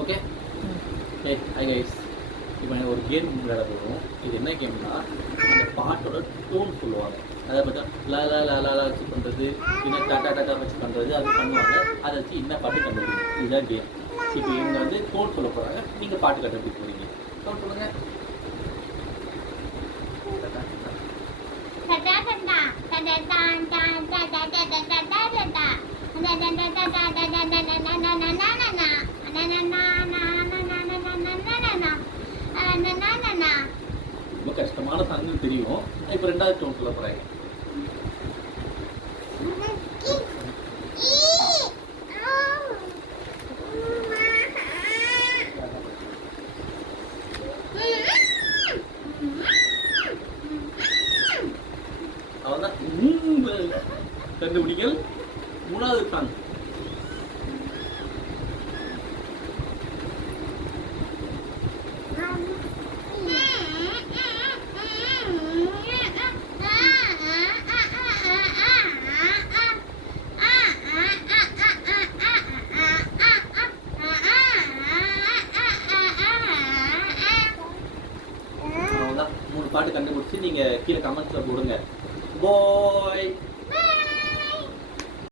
Okay. Hi guys, இப்போ ஒரு game விளையாட போகிறோம். இது என்ன கேம்னா, அந்த பாட்டோட டோன் சொல்லுவாங்க. அதை பார்த்தா லா லா லா லா லா வச்சு பண்ணுறது, இல்லை டாட்டா டாட்டா வச்சு பண்ணுறது, அது பண்ணுவாங்க. அதை வச்சு என்ன பாட்டு கண்டுபிடிக்கும், இதுதான் கேம். இப்போ இவங்க வந்து டோன் சொல்ல போகிறாங்க, நீங்கள் பாட்டு கண்டுபிடிக்க போகிறீங்க. டோன் சொல்லுங்கள். ரொம்ப கஷ்டமான சாங்கு தெரியும். இப்போ ரெண்டாவது டோன் சொல்ல போகிறாங்க. அவதான் கண்டுபிடிக்கல். மூணாவது சாங். மூணு பாட்டு கண்டுபிடிச்சி நீங்கள் கீழே கமெண்ட்ஸில் போடுங்க. பாய்.